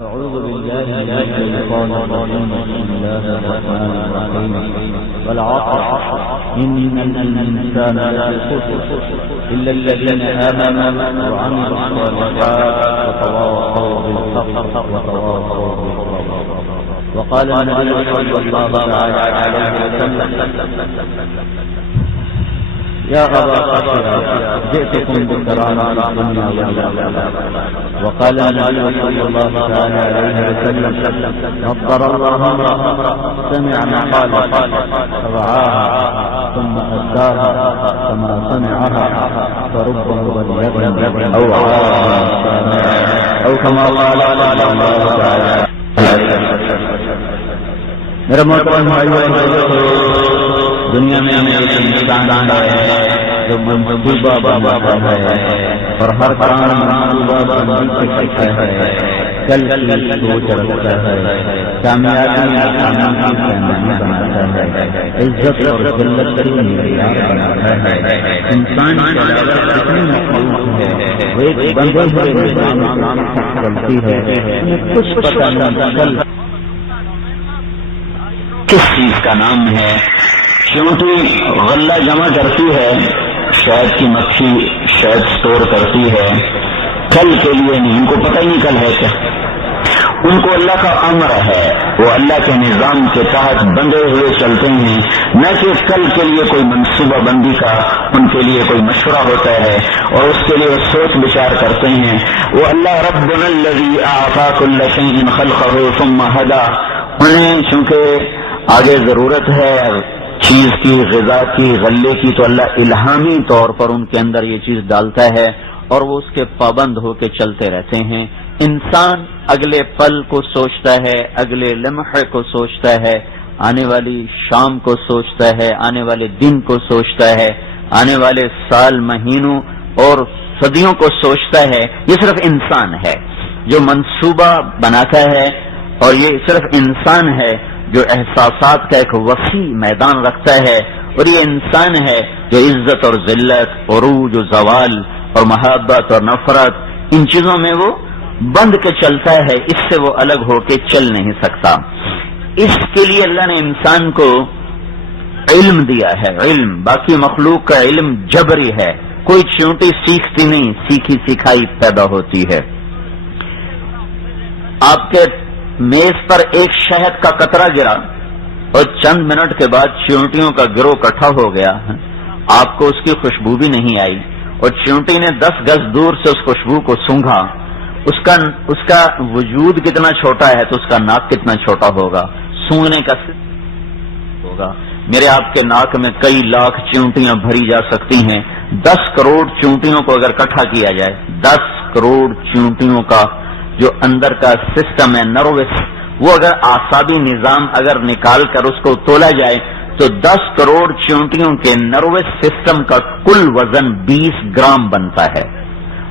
أعوذ بالله من الشيطان الرجيم. بسم الله الرحمن الرحيم. والعصر إن الإنسان لفي خسر إلا الذين آمنوا وعملوا الصالحات وتواصوا بالحق وتواصوا بالصبر. وقال النبي صلى الله عليه وسلم: يا أبا بكر جئتكم بكرامة الدنيا والآخرة. وقال النبي صلى الله عليه وسلم: نضر الله امرأ سمع مقالة فرعاها ثم أداها كما سمعها فرب مبلغ أو عاها أو كما قال الله تعالى. میرا محترم دنیا میں ایک انسان ہے جو منصوبہ بناتا ہے اور ہر کام منصوبہ بندی سے کرتا ہے، کل کی سوچ رکھتا ہے، کامیابی ناکامی کی پیمانے بناتا ہے، عزت اور ذلت کی معیار بناتا ہے. انسان کے علاوہ کتنی مخلوق ہے وہ ایک بندے ہوئے نظام سے چلتی ہے، انہیں کچھ پتہ نہیں کس چیز کا نام ہے. چونٹی غلہ جمع کرتی ہے، شہد کی مکھی شہد سٹور کرتی ہے، کل کے لیے نہیں، ان کو پتہ ہی نہیں کل ہے کیا. ان کو اللہ کا امر ہے، وہ اللہ کے نظام کے تحت بندھے ہوئے چلتے ہیں، نہ کہ کل کے لیے کوئی منصوبہ بندی کا ان کے لیے کوئی مشورہ ہوتا ہے اور اس کے لیے وہ سوچ بچار کرتے ہیں. وہ اللہ ربنا الذی اعطى كل شيء خلقه ثم هدى. انہیں چونکہ آگے ضرورت ہے چیز کی، غذا کی، غلے کی، تو اللہ الہامی طور پر ان کے اندر یہ چیز ڈالتا ہے اور وہ اس کے پابند ہو کے چلتے رہتے ہیں. انسان اگلے پل کو سوچتا ہے، اگلے لمحے کو سوچتا ہے، آنے والی شام کو سوچتا ہے، آنے والے دن کو سوچتا ہے، آنے والے سال، مہینوں اور صدیوں کو سوچتا ہے. یہ صرف انسان ہے جو منصوبہ بناتا ہے، اور یہ صرف انسان ہے جو احساسات کا ایک وسیع میدان رکھتا ہے، اور یہ انسان ہے جو عزت اور ذلت، عروج و زوال اور محبت اور نفرت، ان چیزوں میں وہ بند کے چلتا ہے، اس سے وہ الگ ہو کے چل نہیں سکتا. اس کے لیے اللہ نے انسان کو علم دیا ہے. علم باقی مخلوق کا علم جبری ہے، کوئی چونٹی سیکھتی نہیں، سیکھی سکھائی پیدا ہوتی ہے. آپ کے میز پر ایک شہد کا قطرہ گرا اور چند منٹ کے بعد چیونٹیوں کا گروہ اکٹھا ہو گیا، آپ کو اس کی خوشبو بھی نہیں آئی، اور چیونٹی نے 10 گز دور سے اس خوشبو کو سونگھا. اس کا وجود کتنا چھوٹا ہے تو اس کا ناک کتنا چھوٹا ہوگا، سونگھنے کا ہوگا. میرے آپ کے ناک میں کئی لاکھ چیونٹیاں بھری جا سکتی ہیں. 10 کروڑ چیونٹیوں کو اگر اکٹھا کیا جائے، 10 کروڑ چیونٹیوں کا جو اندر کا سسٹم ہے نروس، وہ اگر اعصابی نظام اگر نکال کر اس کو تولا جائے تو 10 کروڑ چیونٹیوں کے نروس سسٹم کا کل وزن 20 گرام بنتا ہے.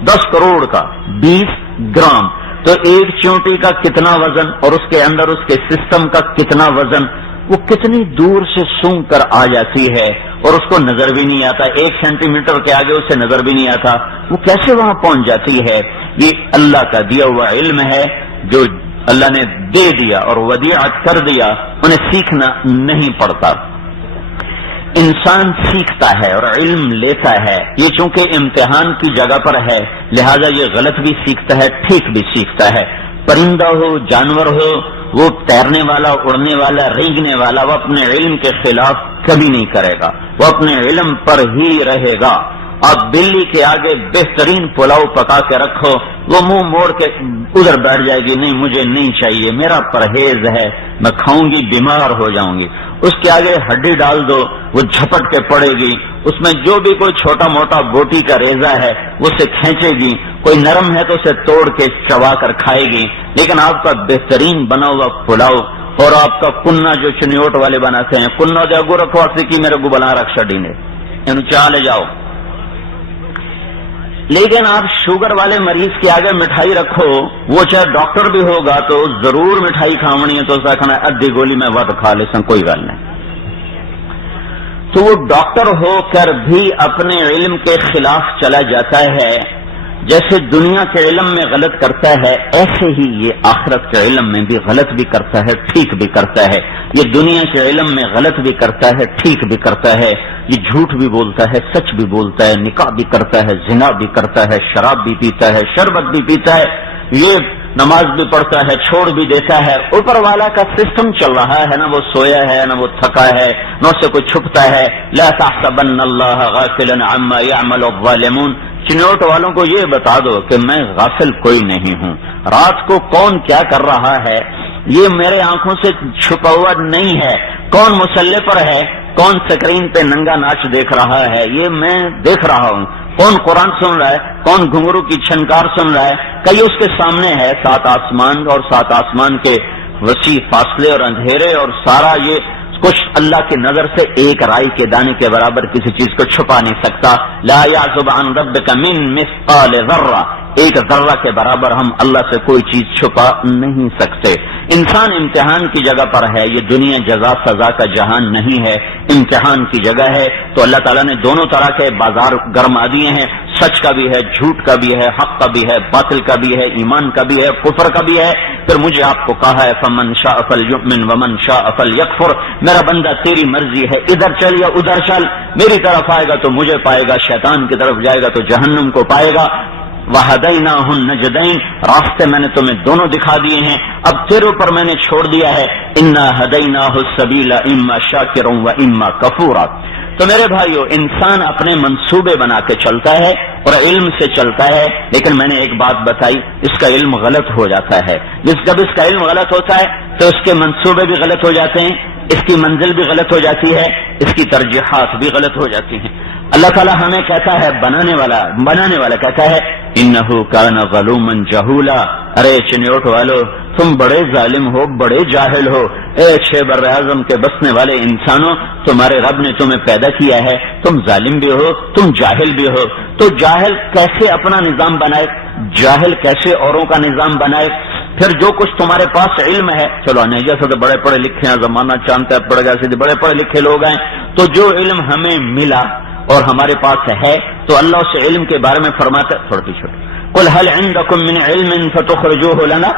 10 کروڑ کا 20 گرام، تو ایک چیونٹی کا کتنا وزن اور اس کے اندر اس کے سسٹم کا کتنا وزن، وہ کتنی دور سے سونگ کر آ جاتی ہے اور اس کو نظر بھی نہیں آتا. 1 سینٹی میٹر کے آگے اسے نظر بھی نہیں آتا، وہ کیسے وہاں پہنچ جاتی ہے. یہ اللہ کا دیا ہوا علم ہے جو اللہ نے دے دیا اور ودیعت کر دیا، انہیں سیکھنا نہیں پڑتا. انسان سیکھتا ہے اور علم لیتا ہے. یہ چونکہ امتحان کی جگہ پر ہے لہذا یہ غلط بھی سیکھتا ہے، ٹھیک بھی سیکھتا ہے. پرندہ ہو، جانور ہو، وہ تیرنے والا، اڑنے والا، رینگنے والا، وہ اپنے علم کے خلاف کبھی نہیں کرے گا، وہ اپنے علم پر ہی رہے گا. آپ بلی کے آگے بہترین پلاؤ پکا کے رکھو، وہ منہ موڑ کے ادھر بیٹھ جائے گی، نہیں مجھے نہیں چاہیے، میرا پرہیز ہے، میں کھاؤں گی بیمار ہو جاؤں گی. اس کے آگے ہڈی ڈال دو، وہ جھپٹ کے پڑے گی، اس میں جو بھی کوئی چھوٹا موٹا بوٹی کا ریزہ ہے وہ اسے کھینچے گی، کوئی نرم ہے تو اسے توڑ کے چبا کر کھائے گی. لیکن آپ کا بہترین بنا ہوا پلاؤ اور آپ کا کننا جو چنیوٹ والے بناتے ہیں، کننا دے گو رکھو کی میرے کو بنا رکھ شڈی نے چالے جاؤ. لیکن آپ شوگر والے مریض کے آگے مٹھائی رکھو، وہ چاہے ڈاکٹر بھی ہوگا تو ضرور مٹھائی کھاونی ہے تو اس کا کھانا ادھی گولی میں ود کھا لے سن کوئی گل نہیں. تو وہ ڈاکٹر ہو کر بھی اپنے علم کے خلاف چلا جاتا ہے جیسے دنیا کے علم میں غلط کرتا ہے ایسے ہی یہ آخرت کے علم میں بھی غلط بھی کرتا ہے، ٹھیک بھی کرتا ہے۔ یہ دنیا کے علم میں غلط بھی کرتا ہے، ٹھیک بھی کرتا ہے، یہ جھوٹ بھی بولتا ہے، سچ بھی بولتا ہے، نکاح بھی کرتا ہے، زنا بھی کرتا ہے، شراب بھی پیتا ہے، شربت بھی پیتا ہے، یہ نماز بھی پڑھتا ہے، چھوڑ بھی دیتا ہے۔ اوپر والا کا سسٹم چل رہا ہے، نہ وہ سویا ہے نہ وہ تھکا ہے، نہ اسے کوئی چھپتا ہے۔ لا تحسبن اللہ غافلا عما يعمل الظالمون، چنوٹ والوں کو یہ بتا دو کہ میں غافل کوئی نہیں ہوں، رات کو کون کیا کر رہا ہے یہ میرے آنکھوں سے چھپا ہوا نہیں ہے، کون مسلح پر ہے، کون سکرین پہ ننگا ناچ دیکھ رہا ہے یہ میں دیکھ رہا ہوں، کون قرآن سن رہا ہے، کون گھنگرو کی چھنکار سن رہا ہے، کئی اس کے سامنے ہے، 7 آسمان اور 7 آسمان کے وسیع فاصلے اور اندھیرے اور سارا یہ کچھ اللہ کی نظر سے ایک رائی کے دانے کے برابر کسی چیز کو چھپا نہیں سکتا۔ لا يعزب عن ربك من مثقال ذرہ، ایک ذرہ کے برابر ہم اللہ سے کوئی چیز چھپا نہیں سکتے۔ انسان امتحان کی جگہ پر ہے، یہ دنیا جزا سزا کا جہان نہیں ہے، امتحان کی جگہ ہے۔ تو اللہ تعالیٰ نے دونوں طرح کے بازار گرما دیے ہیں، سچ کا بھی ہے، جھوٹ کا بھی ہے، حق کا بھی ہے، باطل کا بھی ہے، ایمان کا بھی ہے، کفر کا بھی ہے۔ پھر مجھے آپ کو کہا ہے فمن شاء فلیؤمن ومن شاء فلیکفر، میرا بندہ تیری مرضی ہے، ادھر چل یا ادھر چل، میری طرف آئے گا تو مجھے پائے گا، شیطان کی طرف جائے گا تو جہنم کو پائے گا۔ وَهَدَيْنَاهُ النَّجْدَيْنِ، راستے میں نے تمہیں دونوں دکھا دیے ہیں، اب تیرے اوپر میں نے چھوڑ دیا ہے۔ إِنَّا هَدَيْنَاهُ السَّبِيلَ إِمَّا شَاكِرًا وَإِمَّا كَفُورًا۔ تو میرے بھائیو، انسان اپنے منصوبے بنا کے چلتا ہے اور علم سے چلتا ہے، لیکن میں نے ایک بات بتائی، اس کا علم غلط ہو جاتا ہے۔ جب اس کا علم غلط ہوتا ہے تو اس کے منصوبے بھی غلط ہو جاتے ہیں، اس کی منزل بھی غلط ہو جاتی ہے، اس کی ترجیحات بھی غلط ہو جاتی ہیں۔ اللہ تعالیٰ ہمیں کہتا ہے، بنانے والا کہتا ہے انہو کان ظلوما جہولا، ارے چنیوٹ والو تم بڑے ظالم ہو، بڑے جاہل ہو، اے 6 بر اعظم کے بسنے والے انسانوں، تمہارے رب نے تمہیں پیدا کیا ہے، تم ظالم بھی ہو، تم جاہل بھی ہو۔ تو جاہل کیسے اپنا نظام بنائے، جاہل کیسے اوروں کا نظام بنائے؟ پھر جو کچھ تمہارے پاس علم ہے، چلو نہیں جیسے تو بڑے پڑھے لکھے ہیں، زمانہ چاندتا ہے پڑھ گیا، بڑے پڑھے لکھے لوگ ہیں، تو جو علم ہمیں ملا اور ہمارے پاس ہے تو اللہ اس علم کے بارے میں فرماتا ہے، چھوٹی قل هل عندكم من علم فتخرجوه لنا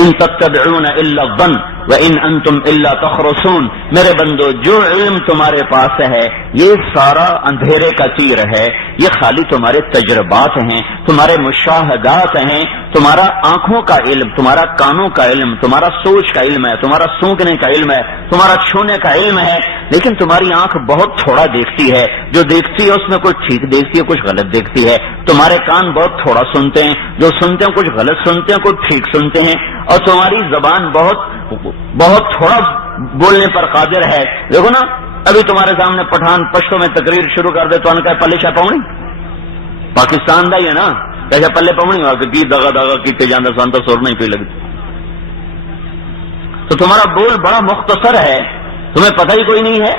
ان تتبعون الا الظن وان انتم الا تخرصون۔ میرے بندو، جو علم تمہارے پاس ہے یہ سارا اندھیرے کا تیر ہے، یہ خالی تمہارے تجربات ہیں، تمہارے مشاہدات ہیں، تمہارا آنکھوں کا علم، تمہارا کانوں کا علم، تمہارا سوچ کا علم ہے، تمہارا سونگنے کا علم ہے، تمہارا چھونے کا علم ہے، لیکن تمہاری آنکھ بہت تھوڑا دیکھتی ہے، جو دیکھتی ہے اس میں کچھ ٹھیک دیکھتی ہے، کچھ غلط دیکھتی ہے۔ تمہارے کان بہت تھوڑا سنتے ہیں، جو سنتے ہیں کچھ غلط سنتے ہیں، کچھ ٹھیک سنتے ہیں، اور تمہاری زبان بہت تھوڑا بولنے پر قادر ہے۔ دیکھو نا، ابھی تمہارے سامنے پٹھان پشتوں میں تقریر شروع کر دے تو ان کا پلے شاہ پاؤنی پاکستان دا ہی ہے نا، کیسے پلے پاؤنی ہوا کہ دگا دگا کی جانا سانتا سور نہیں پی لگتی۔ تو تمہارا بول بڑا مختصر ہے، تمہیں پتہ ہی کوئی نہیں ہے،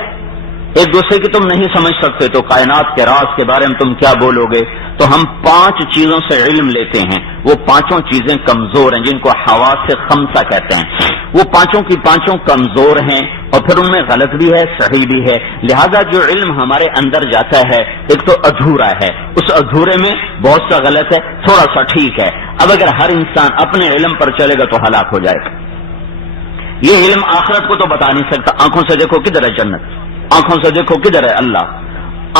ایک دوسرے کی تم نہیں سمجھ سکتے، تو کائنات کے راز کے بارے میں تم کیا بولو گے؟ تو ہم 5 چیزوں سے علم لیتے ہیں، وہ 5 چیزیں کمزور ہیں، جن کو حواس خمسہ کہتے ہیں، وہ 5 کی 5 کمزور ہیں، اور پھر ان میں غلط بھی ہے، صحیح بھی ہے۔ لہذا جو علم ہمارے اندر جاتا ہے ایک تو ادھورا ہے، اس ادھورے میں بہت سا غلط ہے، تھوڑا سا ٹھیک ہے۔ اب اگر ہر انسان اپنے علم پر چلے گا تو ہلاک ہو جائے گا۔ یہ علم آخرت کو تو بتا نہیں سکتا، آنکھوں سے دیکھو کدھر ہے جنت، آنکھوں سے دیکھو کدھر ہے اللہ،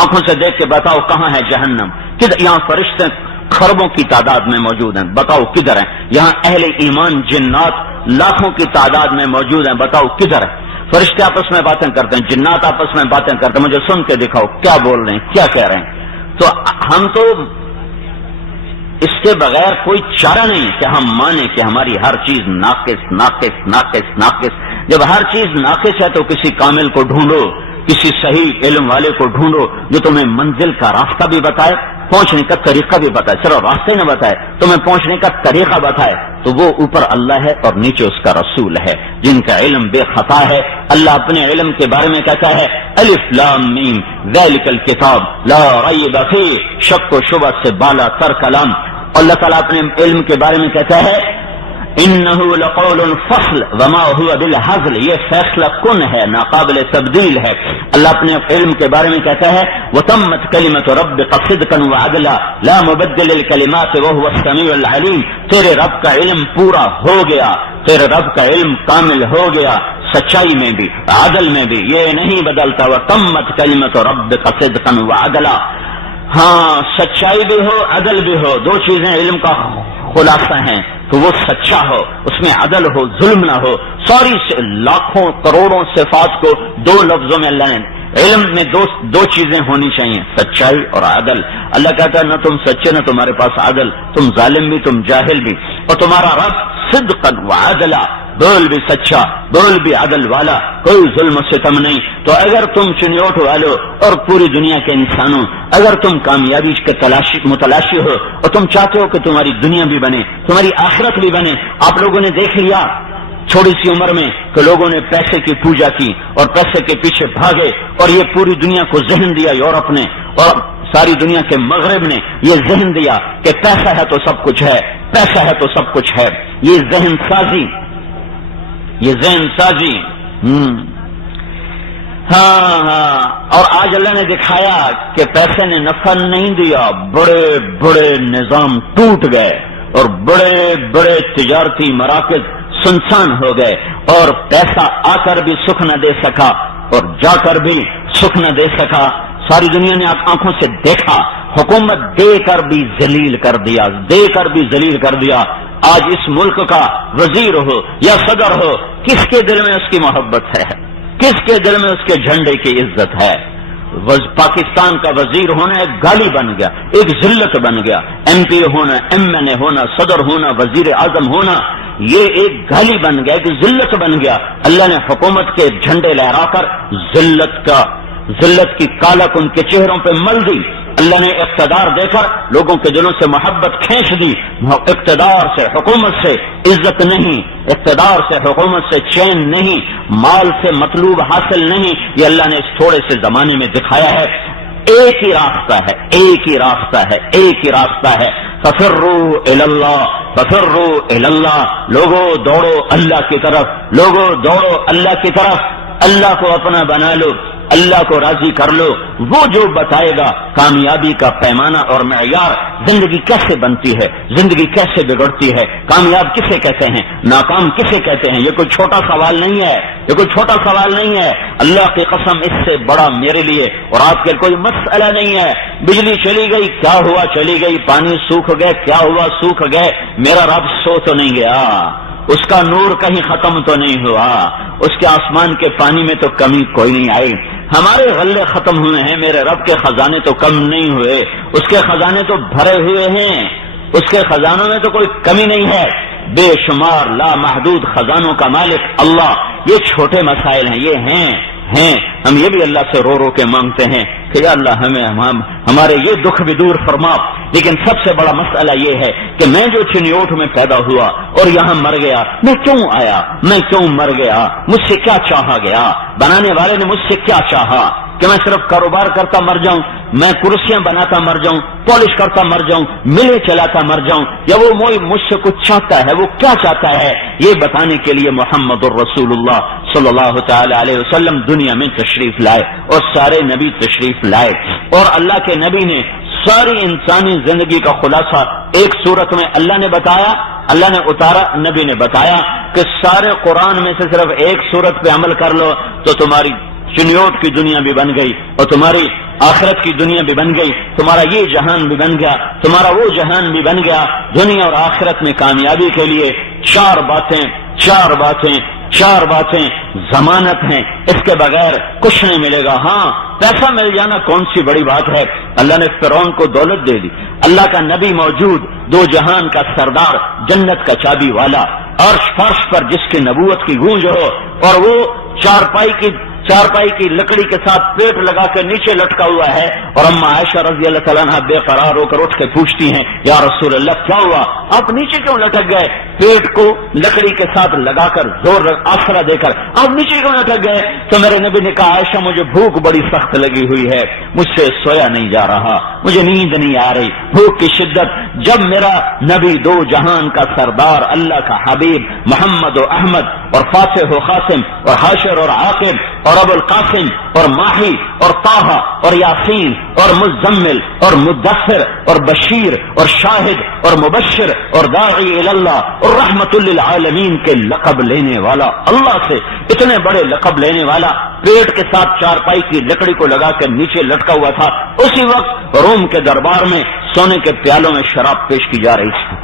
آنکھوں سے دیکھ کے بتاؤ کہاں ہے جہنم، کدھر؟ یہاں فرشتے خربوں کی تعداد میں موجود ہیں، بتاؤ کدھر ہیں؟ یہاں اہل ایمان جنات لاکھوں کی تعداد میں موجود ہیں، بتاؤ کدھر ہے؟ فرشتے آپس میں باتیں کرتے ہیں، جنات آپس میں باتیں کرتے ہیں، مجھے سن کے دکھاؤ کیا بول رہے ہیں، کیا کہہ رہے ہیں۔ تو ہم تو اس کے بغیر کوئی چارہ نہیں کہ ہم مانیں کہ ہماری ہر چیز ناقص ناقص ناقص ناقص۔ جب ہر چیز ناقص ہے تو کسی کامل کو ڈھونڈو، کسی صحیح علم والے کو ڈھونڈو جو تمہیں منزل کا راستہ بھی بتائے، پہنچنے کا طریقہ بھی بتائے، صرف راستے نہ بتائے، تمہیں پہنچنے کا طریقہ بتائے۔ تو وہ اوپر اللہ ہے اور نیچے اس کا رسول ہے، جن کا علم بے خطا ہے۔ اللہ اپنے علم کے بارے میں کہتا ہے الف لام میم ذالک الکتاب لا ریب فیہ، شک و شبہ سے بالا تر کلام۔ اللہ تعالیٰ اپنے علم کے بارے میں کہتا ہے انہو لقول فصل وما هو بالہزل، یہ فیصلہ کن ہے، ناقابل تبدیل ہے۔ اللہ اپنے علم کے بارے میں کہتا ہے وتمت کلمۃ ربک صدقا وعدلا لا مبدل للکلمات وهو السمیع العلیم، تیرے رب کا علم پورا ہو گیا، تیرے رب کا علم کامل ہو گیا، سچائی میں بھی عدل میں بھی یہ نہیں بدلتا۔ وتمت کلمۃ ربک صدقا وعدلا، ہاں سچائی بھی ہو عدل بھی ہو، دو چیزیں علم کا خلاصہ ہیں، تو وہ سچا ہو، اس میں عدل ہو، ظلم نہ ہو۔ ساری لاکھوں کروڑوں صفات کو دو لفظوں میں اللہ نے، علم میں دو چیزیں ہونی چاہیے، سچائی اور عدل۔ اللہ کہتا ہے نہ تم سچے نہ تمہارے پاس عدل، تم ظالم بھی تم جاہل بھی، اور تمہارا رب صدقا وعدلا، بول بھی سچا بول بھی عدل والا، کوئی ظلم و ستم نہیں۔ تو اگر تم چنیوٹ والو اور پوری دنیا کے انسانوں، اگر تم کامیابی کے متلاشی ہو اور تم چاہتے ہو کہ تمہاری دنیا بھی بنے تمہاری آخرت بھی بنے، آپ لوگوں نے دیکھ لیا چھوٹی سی عمر میں کہ لوگوں نے پیسے کی پوجا کی اور پیسے کے پیچھے بھاگے، اور یہ پوری دنیا کو ذہن دیا، یورپ نے اور ساری دنیا کے مغرب نے یہ ذہن دیا کہ پیسہ ہے تو سب کچھ ہے، پیسہ ہے تو سب کچھ ہے۔ یہ ذہن سازی ہاں، اور آج اللہ نے دکھایا کہ پیسے نے نفع نہیں دیا، بڑے بڑے نظام ٹوٹ گئے اور بڑے بڑے تجارتی مراکز سنسان ہو گئے، اور پیسہ آ کر بھی سکھ نہ دے سکا اور جا کر بھی سکھ نہ دے سکا۔ ساری دنیا نے آنکھوں سے دیکھا، حکومت دے کر بھی ذلیل کر دیا، دے کر بھی ذلیل کر دیا۔ آج اس ملک کا وزیر ہو یا صدر ہو، کس کے دل میں اس کی محبت ہے؟ کس کے دل میں اس کے جھنڈے کی عزت ہے؟ پاکستان کا وزیر ہونا ایک گالی بن گیا، ایک ذلت بن گیا۔ ایم پی ہونا، ایم این اے ہونا، صدر ہونا، وزیر اعظم ہونا، یہ ایک گالی بن گیا، ایک ذلت بن گیا۔ اللہ نے حکومت کے جھنڈے لہرا کر ذلت کی کالک ان کے چہروں پہ مل دی۔ اللہ نے اقتدار دے کر لوگوں کے دلوں سے محبت کھینچ دی۔ اقتدار سے حکومت سے عزت نہیں، اقتدار سے حکومت سے چین نہیں، مال سے مطلوب حاصل نہیں، یہ اللہ نے اس تھوڑے سے زمانے میں دکھایا ہے۔ ایک ہی راستہ ہے، ایک ہی راستہ ہے، ایک ہی راستہ ہے۔ ففروا الی اللہ، ففروا الی اللہ، لوگوں دوڑو اللہ کی طرف، لوگوں دوڑو اللہ کی طرف، اللہ کو اپنا بنا لو، اللہ کو راضی کر لو۔ وہ جو بتائے گا کامیابی کا پیمانہ اور معیار، زندگی کیسے بنتی ہے، زندگی کیسے بگڑتی ہے، کامیاب کسے کہتے ہیں، ناکام کسے کہتے ہیں، یہ کوئی چھوٹا سوال نہیں ہے، یہ کوئی چھوٹا سوال نہیں ہے۔ اللہ کی قسم اس سے بڑا میرے لیے اور آپ کے کوئی مسئلہ نہیں ہے۔ بجلی چلی گئی، کیا ہوا چلی گئی، پانی سوکھ گئے، کیا ہوا سوکھ گئے، میرا رب سو تو نہیں گیا، اس کا نور کہیں ختم تو نہیں ہوا، اس کے آسمان کے پانی میں تو کمی کوئی نہیں آئی۔ ہمارے غلے ختم ہوئے ہیں، میرے رب کے خزانے تو کم نہیں ہوئے، اس کے خزانے تو بھرے ہوئے ہیں، اس کے خزانوں میں تو کوئی کمی نہیں ہے۔ بے شمار لامحدود خزانوں کا مالک اللہ۔ یہ چھوٹے مسائل ہیں، یہ ہیں ہم یہ بھی اللہ سے رو رو کے مانگتے ہیں کہ یا اللہ ہمارے یہ دکھ بھی دور فرما۔ لیکن سب سے بڑا مسئلہ یہ ہے کہ میں جو چنیوٹ میں پیدا ہوا اور یہاں مر گیا، میں کیوں آیا، میں کیوں مر گیا، مجھ سے کیا چاہا گیا، بنانے والے نے مجھ سے کیا چاہا کہ میں صرف کاروبار کرتا مر جاؤں، میں کرسیاں بناتا مر جاؤں، پالش کرتا مر جاؤں، ملے چلاتا مر جاؤں، یا وہ مجھ سے کچھ چاہتا ہے، وہ کیا چاہتا ہے، یہ بتانے کے لیے محمد الرسول اللہ صلی اللہ تعالی علیہ وسلم دنیا میں تشریف لائے اور سارے نبی تشریف لائے، اور اللہ کے نبی نے ساری انسانی زندگی کا خلاصہ ایک صورت میں اللہ نے بتایا، اللہ نے اتارا، نبی نے بتایا کہ سارے قرآن میں سے صرف ایک صورت پہ عمل کر لو تو تمہاری چنیوٹ کی دنیا بھی بن گئی اور تمہاری آخرت کی دنیا بھی بن گئی، تمہارا یہ جہان بھی بن گیا، تمہارا وہ جہان بھی بن گیا۔ دنیا اور آخرت میں کامیابی کے لیے چار باتیں ضمانت ہیں، اس کے بغیر کچھ نہیں ملے گا۔ ہاں پیسہ مل جانا کون سی بڑی بات ہے، اللہ نے فرعون کو دولت دے دی، اللہ کا نبی موجود، دو جہان کا سردار، جنت کا چابی والا، عرش فرش پر جس کی نبوت کی گونج ہو، اور وہ چارپائی کی چارپائی کی لکڑی کے ساتھ پیٹ لگا کے نیچے لٹکا ہوا ہے، اور اما عائشہ رضی اللہ تعالیٰ عنہ بے قرار ہو کر اٹھ کے پوچھتی ہیں یا رسول اللہ کیا ہوا، آپ نیچے کیوں لٹک گئے؟ پیٹ کو لکڑی کے ساتھ لگا کر زور آسرا دے کر آپ نیچے کیوں لٹک گئے؟ تو میرے نبی نے کہا عائشہ مجھے بھوک بڑی سخت لگی ہوئی ہے، مجھ سے سویا نہیں جا رہا، مجھے نیند نہیں آ رہی، بھوک کی شدت۔ جب میرا نبی دو جہان کا سردار اللہ کا حبیب محمد و احمد اور فاتح و قاسم اور حاشر اور عاقب اور ابو القاسم اور ماہی اور طٰہٰ اور یاسین اور مزمل اور مدثر اور بشیر اور شاہد اور مبشر اور داعی اللہ اور رحمت للعالمین کے لقب لینے والا، اللہ سے اتنے بڑے لقب لینے والا پیٹ کے ساتھ چارپائی کی لکڑی کو لگا کر نیچے لٹکا ہوا تھا، اسی وقت روم کے دربار میں سونے کے پیالوں میں شراب پیش کی جا رہی تھی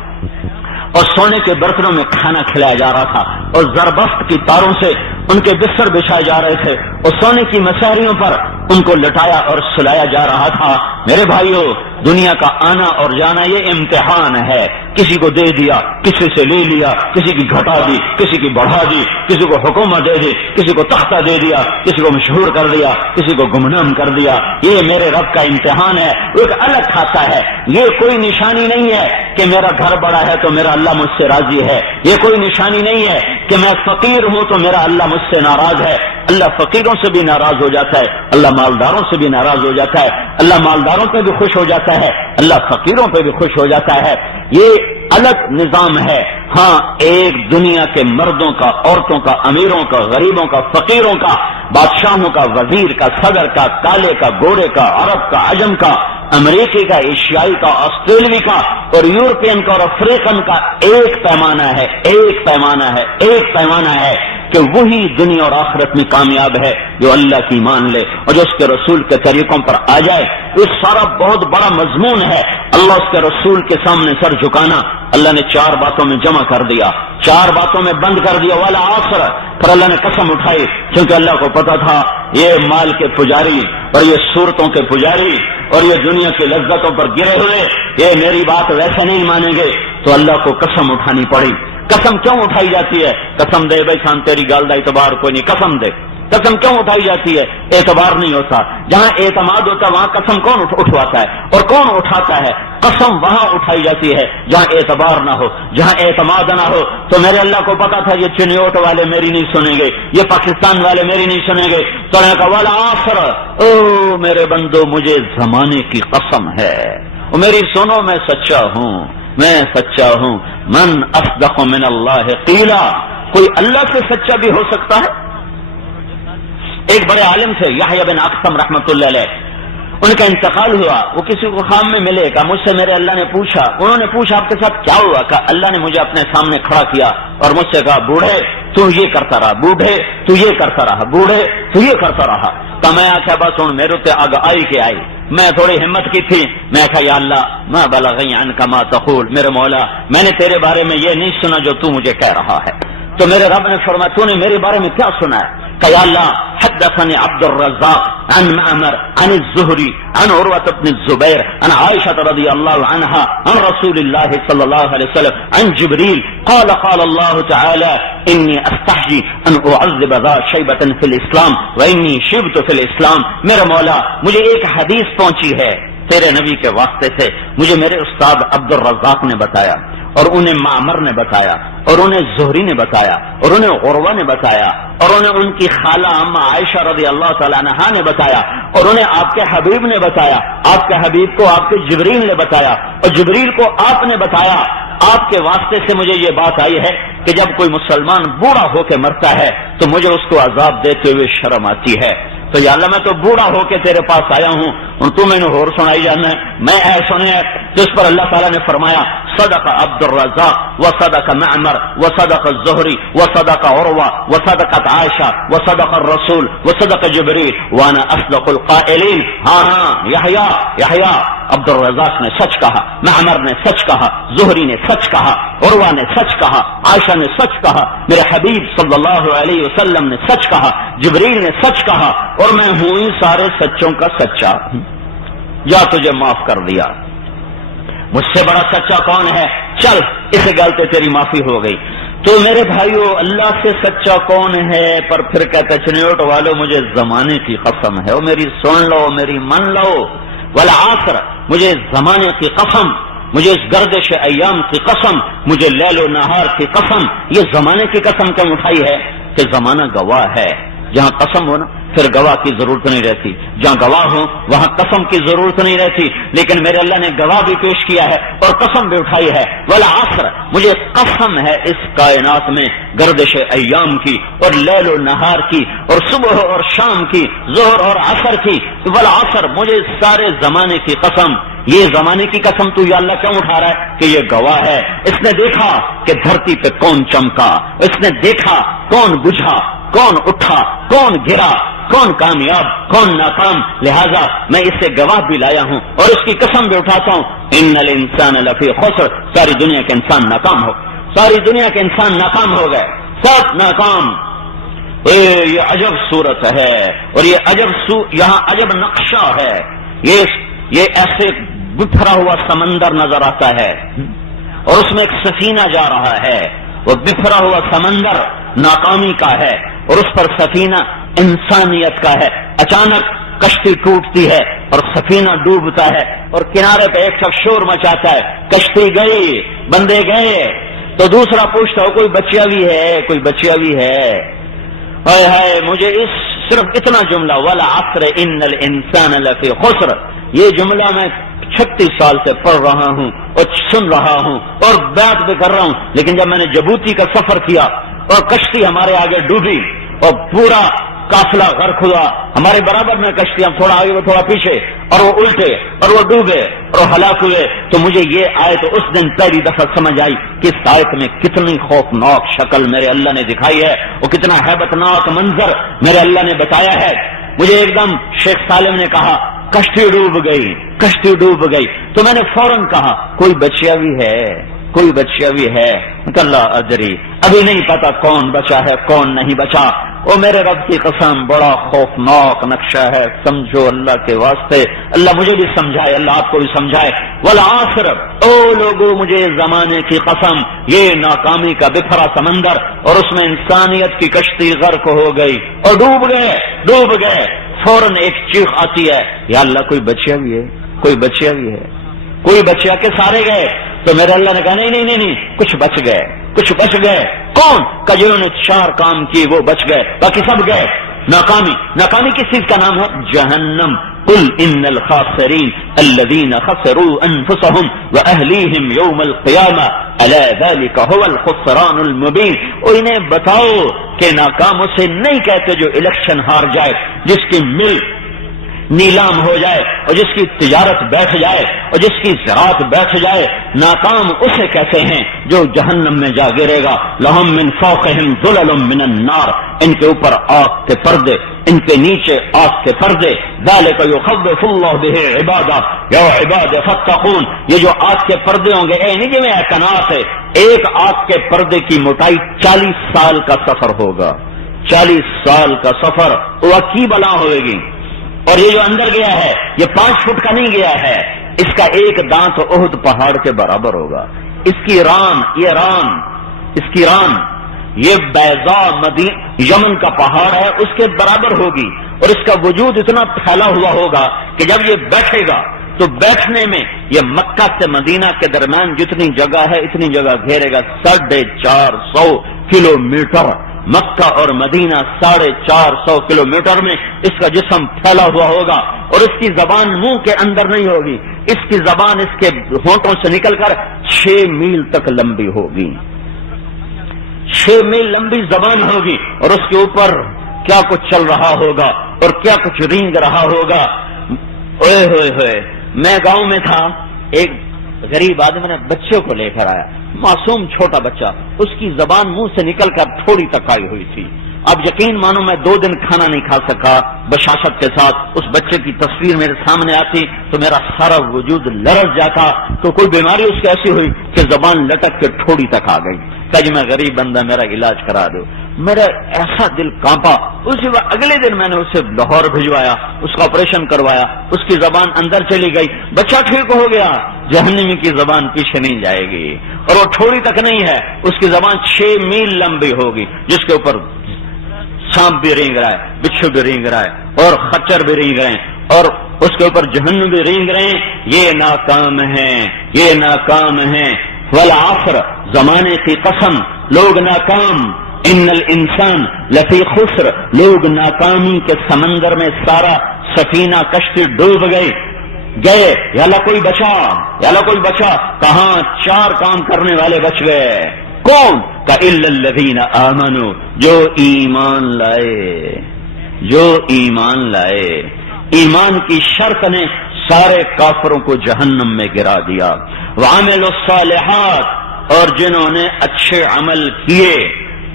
اور سونے کے برتنوں میں کھانا کھلایا جا رہا تھا، اور زربفت کی تاروں سے ان کے بستر بچھائے جا رہے تھے، اور سونے کی مساریوں پر ان کو لٹایا اور سلایا جا رہا تھا۔ میرے بھائیوں، دنیا کا آنا اور جانا یہ امتحان ہے، کسی کو دے دیا، کسی سے لے لیا، کسی کی گھٹا دی، کسی کی بڑھا دی، کسی کو حکومت دے دی، کسی کو تختہ دے دیا، کسی کو مشہور کر دیا، کسی کو گمنام کر دیا۔ یہ میرے رب کا امتحان ہے، وہ ایک الگ کھاتا ہے۔ یہ کوئی نشانی نہیں ہے کہ میرا گھر بڑا ہے تو میرا اللہ مجھ سے راضی ہے، یہ کوئی نشانی نہیں ہے کہ میں فقیر ہوں تو میرا اللہ مجھ سے ناراض ہے۔ اللہ فقیروں سے بھی ناراض ہو جاتا ہے، اللہ مالداروں سے بھی ناراض ہو جاتا ہے، اللہ مالداروں پہ بھی خوش ہو جاتا ہے، اللہ فقیروں پہ بھی خوش ہو جاتا ہے۔ یہ الگ نظام ہے۔ ہاں، ایک دنیا کے مردوں کا، عورتوں کا، امیروں کا، غریبوں کا، فقیروں کا، بادشاہوں کا، وزیر کا، صدر کا، کالے کا، گورے کا، عرب کا، عجم کا، امریکی کا، ایشیائی کا، آسٹریلوی کا اور یورپین کا اور افریقن کا ایک پیمانہ ہے، ایک پیمانہ ہے، ایک پیمانہ ہے کہ وہی دنیا اور آخرت میں کامیاب ہے جو اللہ کی مان لے اور جو اس کے رسول کے طریقوں پر آ جائے۔ یہ سارا بہت بڑا مضمون ہے۔ اللہ اس کے رسول کے سامنے سر جھکانا اللہ نے 4 باتوں میں جمع کر دیا، 4 باتوں میں بند کر دیا۔ والا آخر پر اللہ نے قسم اٹھائی، کیونکہ اللہ کو پتا تھا یہ مال کے پجاری اور یہ صورتوں کے پجاری اور یہ دنیا کی لذتوں پر گرے ہوئے یہ میری بات ویسے نہیں مانیں گے، تو اللہ کو قسم اٹھانی پڑی۔ قسم کیوں اٹھائی جاتی ہے؟ قسم دے بھائی خان تیری گال دا اعتبار کوئی نہیں، قسم دے۔ قسم کیوں اٹھائی جاتی ہے؟ اعتبار نہیں ہوتا۔ جہاں اعتماد ہوتا ہے وہاں قسم کون اٹھواتا ہے اور کون اٹھاتا ہے؟ قسم وہاں اٹھائی جاتی ہے جہاں اعتبار نہ ہو، جہاں اعتماد نہ ہو۔ تو میرے اللہ کو پتا تھا یہ چنیوٹ والے میری نہیں سنیں گے، یہ پاکستان والے میری نہیں سنیں گے، تو نے کہا والا آخر، او میرے بندو مجھے زمانے کی قسم ہے، اور میری سنو میں سچا ہوں، میں سچا ہوں۔ من اصدق من اللہ قیلا، کوئی اللہ سے سچا بھی ہو سکتا ہے؟ ایک بڑے عالم تھے یحییٰ بن اقسم رحمۃ اللہ علیہ، ان کا انتقال ہوا، وہ کسی کو خام میں ملے، کہا مجھ سے میرے اللہ نے پوچھا، انہوں نے پوچھا آپ کے ساتھ کیا ہوا؟ کہا اللہ نے مجھے اپنے سامنے کھڑا کیا اور مجھ سے کہا بوڑھے تو یہ کرتا رہا، بوڑھے تو یہ کرتا رہا، بوڑھے تو یہ کرتا رہا۔ تو میں آخیا بس ہوں میرے تے آگ آئی کہ آئی، میں تھوڑی ہمت کی تھی، میں کہا یا اللہ ما بلغنی عنک ما تقول، میرے مولا میں نے تیرے بارے میں یہ نہیں سنا جو تو مجھے کہہ رہا ہے۔ تو میرے رب نے فرمایا تو نے میرے بارے میں کیا سنا ہے؟ کہ یا اللہ حدثني عبد الرزاق عن معمر عن الزهري عن عروة بن الزبير عن عائشة رضي الله عنها عن رسول الله صلى الله عليه وسلم عن جبريل قال قال الله تعالى إني أستحجي أن أعذب ذا شيبة في الإسلام وإني شبت في الإسلام۔ میرا مولا مجھے ایک حدیث پہنچی ہے تیرے نبی کے واسطے سے، مجھے میرے استاد عبد الرزاق نے بتایا اور انہیں معمر نے بتایا اور انہیں زہری نے بتایا اور انہیں عروہ نے بتایا اور انہیں ان کی خالہ اما عائشہ رضی اللہ تعالیٰ عنہا نے بتایا اور انہیں آپ کے حبیب نے بتایا، آپ کے حبیب کو آپ کے جبریل نے بتایا اور جبریل کو آپ نے بتایا۔ آپ کے واسطے سے مجھے یہ بات آئی ہے کہ جب کوئی مسلمان بوڑھا ہو کے مرتا ہے تو مجھے اس کو عذاب دیتے ہوئے شرم آتی ہے۔ تو یا اللہ میں تو بوڑھا ہو کے تیرے پاس آیا ہوں اور تو میں نے اور سنائی جانا ہے، میں اے سنے ہے۔ جس پر اللہ تعالیٰ نے فرمایا صدق عبد الرزاق وصدق معمر وصدق الزہری وصدق عروہ وصدقت عائشہ وصدق الرسول وصدق جبریل وانا اصدق القائلین۔ ہاں یحییٰ عبد الرزاق نے سچ کہا، معمر نے سچ کہا، زہری نے سچ کہا، عروہ نے سچ کہا، عائشہ نے سچ کہا، میرے حبیب صلی اللہ علیہ وسلم نے سچ کہا، جبریل نے سچ کہا، اور میں ہوں ان سارے سچوں کا سچا۔ یا تجھے معاف کر دیا، مجھ سے بڑا سچا کون ہے؟ چل اس گل سے تیری معافی ہو گئی۔ تو میرے بھائیو اللہ سے سچا کون ہے؟ پر پھر کہتے چنیوٹ والو مجھے زمانے کی قسم ہے، وہ میری سن لو، میری من لو، والعصر مجھے زمانے کی قسم، مجھے اس گردش ایام کی قسم، مجھے لیل و نہار کی قسم۔ یہ زمانے کی قسم کیوں اٹھائی ہے؟ کہ زمانہ گواہ ہے، جہاں قسم ہو نا پھر گواہ کی ضرورت نہیں رہتی، جہاں گواہ ہو وہاں قسم کی ضرورت نہیں رہتی، لیکن میرے اللہ نے گواہ بھی پیش کیا ہے اور قسم بھی اٹھائی ہے۔ والعصر مجھے قسم ہے اس کائنات میں گردش ایام کی اور لیل و نہار کی اور صبح اور شام کی، ظہر اور عصر کی۔ والعصر مجھے سارے زمانے کی قسم۔ یہ زمانے کی قسم تو یا اللہ کیوں اٹھا رہا ہے؟ کہ یہ گواہ ہے، اس نے دیکھا کہ دھرتی پہ کون چمکا، اس نے دیکھا کون بجھا، کون اٹھا، کون گرا، کون کامیاب، کون ناکام، لہذا میں اس سے گواہ بھی لایا ہوں اور اس کی قسم بھی اٹھاتا ہوں۔ ان الانسان لفی خسر، ساری دنیا کے انسان ناکام ہو، ساری دنیا کے انسان ناکام ہو گئے، سب ناکام۔ یہ عجب صورت ہے اور یہ یہاں عجب نقشہ ہے۔ یہ ایسے بکھرا ہوا سمندر نظر آتا ہے اور اس میں ایک سفینہ جا رہا ہے، وہ بکھرا ہوا سمندر ناکامی کا ہے اور اس پر سفینہ انسانیت کا ہے۔ اچانک کشتی ٹوٹتی ہے اور سفینہ ڈوبتا ہے اور کنارے پہ ایک شخص شور مچاتا ہے، کشتی گئی، بندے گئے۔ تو دوسرا پوچھتا ہو کوئی بچیا بھی ہے، کوئی بچیا بھی ہے؟ ہائے ہائے، مجھے صرف اتنا جملہ والعصر ان الانسان لفی خسر، یہ جملہ میں 36 سال سے پڑھ رہا ہوں اور سن رہا ہوں اور بات بھی کر رہا ہوں، لیکن جب میں نے جبوتی کا سفر کیا اور کشتی ہمارے آگے ڈوبی اور پورا قافلہ غرق ہوا، ہمارے برابر میں کشتیاں تھوڑا آگے وہ تھوڑا پیچھے، اور وہ الٹے اور وہ ڈوبے اور ہلاک ہوئے، تو مجھے یہ آیت اس دن پہلی دفعہ سمجھ آئی کہ اس آیت میں کتنی خوفناک شکل میرے اللہ نے دکھائی ہے اور کتنا ہیبتناک منظر میرے اللہ نے بتایا ہے۔ مجھے ایک دم شیخ سالم نے کہا کشتی ڈوب گئی، کشتی ڈوب گئی، تو میں نے فوراً کہا کوئی بچیا بھی ہے، کوئی بچیا بھی ہے؟ اللہ ادری، ابھی نہیں پتا کون بچا ہے کون نہیں بچا۔ او میرے رب کی قسم، بڑا خوفناک نقشہ ہے، سمجھو اللہ کے واسطے، اللہ مجھے بھی سمجھائے، اللہ آپ کو بھی سمجھائے۔ والعصر، او لوگو مجھے زمانے کی قسم، یہ ناکامی کا بکھرا سمندر اور اس میں انسانیت کی کشتی غرق ہو گئی اور ڈوب گئے۔ فوراً ایک چیخ آتی ہے، یا اللہ کوئی بچیا بھی ہے، کوئی بچیا بھی ہے، کوئی بچیا کے سارے گئے؟ تو میرے اللہ نے کہا نہیں، کچھ بچ گئے۔ کون؟ کہ جنہوں نے 4 کام کیے وہ بچ گئے، باقی سب گئے۔ ناکامی کس چیز کا نام ہے؟ جہنم۔ قل ان الخاسرین الذین خسروا انفسهم واهلیہم یوم القیامہ الا ذلک هو الخسران المبین۔ اور انہیں بتاؤ کہ ناکام اسے نہیں کہتے جو الیکشن ہار جائے، جس کی مل نیلام ہو جائے اور جس کی تجارت بیٹھ جائے اور جس کی زراعت بیٹھ جائے، ناکام اسے کہتے ہیں جو جہنم میں جا گرے گا۔ لہم من فوقہم ظلل من النار، ان کے اوپر آگ کے پردے، ان کے نیچے آگ کے پردے۔ ذالک یخوف اللہ بہ عبادہ یا عباد فاتقون، یہ جو آگ کے پردے ہوں گے، نہیں جی میں کنات ہے، ایک آگ کے پردے کی موٹائی 40 سال کا سفر ہوگا، 40 سال کا سفر، وہ کی بلا ہوئے گی۔ اور یہ جو اندر گیا ہے یہ 5 فٹ کا نہیں گیا ہے، اس کا ایک دانت احد پہاڑ کے برابر ہوگا۔ اس کی ران یہ بیضاء یمن کا پہاڑ ہے، اس کے برابر ہوگی اور اس کا وجود اتنا پھیلا ہوا ہوگا کہ جب یہ بیٹھے گا تو بیٹھنے میں یہ مکہ سے مدینہ کے درمیان جتنی جگہ ہے اتنی جگہ گھیرے گا۔ 450 کلومیٹر مکہ اور مدینہ 450 کلومیٹر میں اس کا جسم پھیلا ہوا ہوگا اور اس کی زبان منہ کے اندر نہیں ہوگی، اس کی زبان اس کے ہونٹوں سے نکل کر 6 میل تک لمبی ہوگی، 6 میل لمبی زبان ہوگی اور اس کے اوپر کیا کچھ چل رہا ہوگا اور کیا کچھ رینگ رہا ہوگا۔ اوئے ہوئے ہوئے، میں گاؤں میں تھا، ایک غریب آدمی نے بچے کو لے کر آیا، معصوم چھوٹا بچہ، اس کی زبان منہ سے نکل کر تھوڑی تک آئی ہوئی تھی۔ اب یقین مانو میں 2 دن کھانا نہیں کھا سکا بشاشت کے ساتھ۔ اس بچے کی تصویر میرے سامنے آتی تو میرا سارا وجود لرز جاتا، تو کوئی بیماری اس کی ایسی ہوئی کہ زبان لٹک کے تھوڑی تک آ گئی۔ کہ میں غریب بندہ، میرا علاج کرا دو۔ میرا ایسا دل کانپا. اسی وقت اگلے دن میں نے اسے لاہور بھجوایا, اس کا آپریشن کروایا, اس کی زبان اندر چلی گئی, بچہ ٹھیک ہو گیا. جہنمی کی زبان پیچھے نہیں جائے گی, اور وہ تھوڑی تک نہیں ہے, اس کی زبان 6 میل لمبی ہوگی, جس کے اوپر سانپ بھی رینگ رہا ہے, بچھو بھی رینگ رہا ہے, اور خچر بھی رینگ رہے ہیں, اور اس کے اوپر جہنم بھی رینگ رہے ہیں. یہ ناکام ہیں, یہ ناکام ہیں. والعصر, زمانے کی قسم, لوگ ناکام. ان الانسان لفی خسر, لوگ ناکامی کے سمندر میں سارا سفینہ کشتی ڈوب گئے. یا اللہ کوئی بچا, یا اللہ کوئی بچا. کہاں 4 کام کرنے والے بچ گئے. کون؟ الا الذین آمنوا, جو ایمان لائے, جو ایمان لائے. ایمان کی شرط نے سارے کافروں کو جہنم میں گرا دیا. وعملوا الصالحات, اور جنہوں نے اچھے عمل کیے,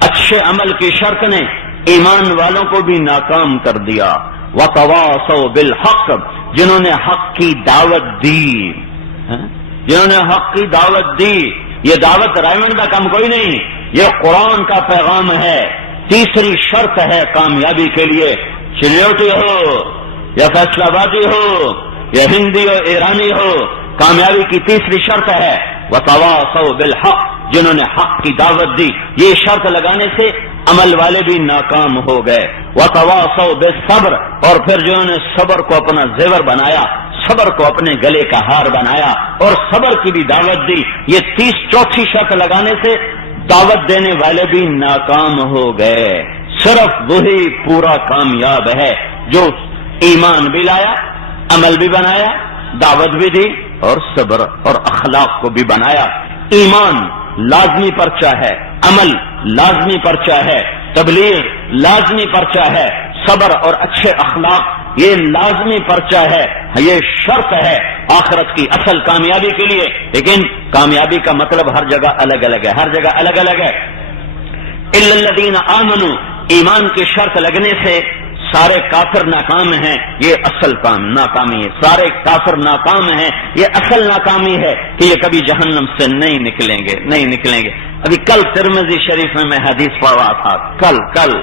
اچھے عمل کی شرط نے ایمان والوں کو بھی ناکام کر دیا. وتواصوا بالحق, جنہوں نے حق کی دعوت دی, جنہوں نے حق کی دعوت دی. یہ دعوت رائمنڈ کا کام کوئی نہیں, یہ قرآن کا پیغام ہے. تیسری شرط ہے کامیابی کے لیے, چلیوٹی ہو یا فیصلہ بادی ہو یا ہندی ہو ایرانی ہو, کامیابی کی تیسری شرط ہے وتواصوا بالحق, جنہوں نے حق کی دعوت دی. یہ شرط لگانے سے عمل والے بھی ناکام ہو گئے. وتواصوا بالصبر, اور پھر جنہوں نے صبر کو اپنا زیور بنایا, صبر کو اپنے گلے کا ہار بنایا اور صبر کی بھی دعوت دی. یہ 34 شرط لگانے سے دعوت دینے والے بھی ناکام ہو گئے. صرف وہی پورا کامیاب ہے جو ایمان بھی لایا, عمل بھی بنایا, دعوت بھی دی, اور صبر اور اخلاق کو بھی بنایا. ایمان لازمی پرچہ ہے, عمل لازمی پرچہ ہے, تبلیغ لازمی پرچہ ہے, صبر اور اچھے اخلاق یہ لازمی پرچہ ہے, یہ شرط ہے آخرت کی اصل کامیابی کے لیے. لیکن کامیابی کا مطلب ہر جگہ الگ الگ ہے, ہر جگہ الگ الگ ہے. الا الذین آمنوا, ایمان کی شرط لگنے سے سارے کافر ناکام ہیں, یہ اصل ناکامی ہے. سارے کافر ناکام ہیں, یہ اصل ناکامی ہے کہ یہ کبھی جہنم سے نہیں نکلیں گے, نہیں نکلیں گے. ابھی کل ترمذی شریف میں حدیث پڑھ رہا تھا, کل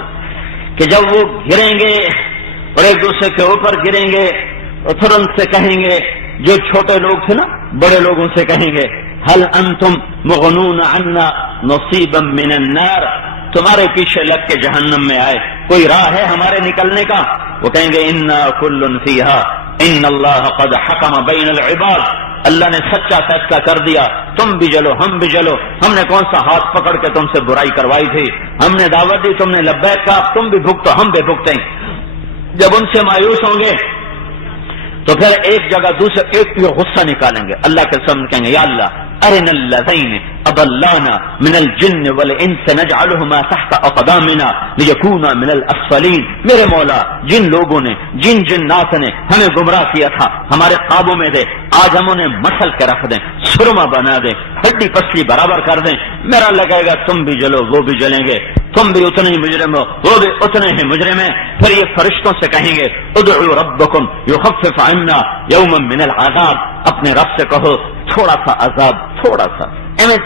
کہ جب وہ گریں گے اور ایک دوسرے کے اوپر گریں گے اور پھر ان سے کہیں گے, جو چھوٹے لوگ تھے نا بڑے لوگوں سے کہیں گے, هل انتم مغنون عنا نصیبا من النار, تمہارے پیچھے لگ کے جہنم میں آئے, کوئی راہ ہے ہمارے نکلنے کا؟ وہ کہیں گے انا کل فیہا ان اللہ قد حکم بین العباد, اللہ نے سچا فیصلہ کر دیا, تم بھی جلو ہم بھی جلو. ہم نے کون سا ہاتھ پکڑ کے تم سے برائی کروائی تھی, ہم نے دعوت دی, تم نے لبیک کہا, تم بھی بھگتو ہم بھی بھگتیں. جب ان سے مایوس ہوں گے تو پھر ایک جگہ دوسرے ایک غصہ نکالیں گے, اللہ کے سامنے کہیں گے یا اللہ ارنا الذین اضلانا من الجن والانس نجعلهما تحت اقدامنا لیکونا من الاسفلین. میرے مولا جن لوگوں نے جن جنات نے ہمیں گمراہ کیا تھا ہمارے قابو میں دے, آج ہم انہیں مسل کے رکھ دیں, سرما بنا دیں, ہڈی پسلی برابر کر دیں. میرا لگے گا تم بھی جلو وہ بھی جلیں گے, تم بھی اتنے ہی مجرم ہو وہ بھی اتنے ہی مجرم ہیں. پھر یہ فرشتوں سے کہیں گے ادعوا ربکم یخفف عنا یوما من العذاب, اپنے رب سے کہو تھوڑا سا عذاب, تھوڑا سا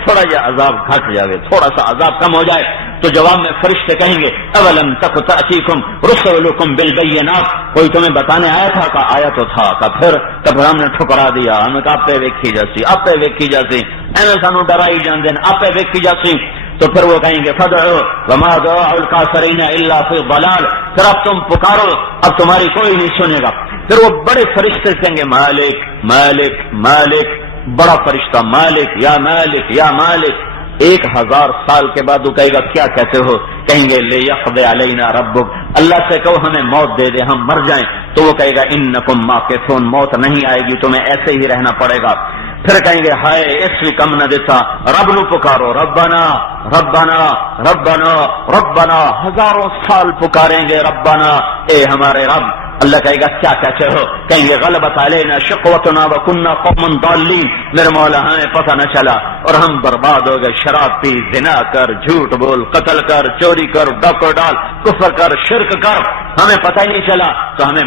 تھوڑا یہ عذاب گھٹ جائے, تھوڑا سا عذاب کم ہو جائے. تو جواب میں فرشتے کہیں گے اولم تک تأتیکم رسلکم بالبینات, کوئی تمہیں بتانے آیا تھا؟ کا آیا تو تھا, کا پھر ہم نے ٹھکرا دیا, ہم نے کہا آپ پہ ویکھی جاسی, آپ پہ ویکھی جاسی, ایویں سانو ڈرائی جان دین, آپ پہ ویکھی جاسی. تو پھر وہ کہیں گے فدعوا وما دعاء الکافرین الا فی ضلال, پھر اب تم پکارو اب تمہاری کوئی نہیں سنے گا. پھر وہ بڑے فرشتے کہیں گے مالک مالک مالک, بڑا فرشتہ مالک یا مالک یا مالک. 1000 سال کے بعد وہ کہے گا کیا کہتے ہو؟ کہیں گے لیقضی علینا ربک, اللہ سے کہو ہمیں موت دے دے ہم مر جائیں. تو وہ کہے گا انکم ماکثون, موت نہیں آئے گی, تمہیں ایسے ہی رہنا پڑے گا. پھر کہیں گے ہائے اس بھی کم نہ دیتا, رب نو پکارو, ربنا ربنا ربنا ربنا, 1000 سال پکاریں گے ربنا, اے ہمارے رب. اللہ کہے گا کیا کہتے ہو؟ کہیں گے غلبت علینا شقوتنا وکنا قوما ضالین, میرے مولا ہمیں پتہ نہ چلا اور ہم برباد ہو گئے, شراب پی, زنا کر, جھوٹ بول, قتل کر, چوری کر, ڈاکو ڈال, کفر کر, شرک کر, ہمیں پتہ ہی نہیں چلا. تو ہمیں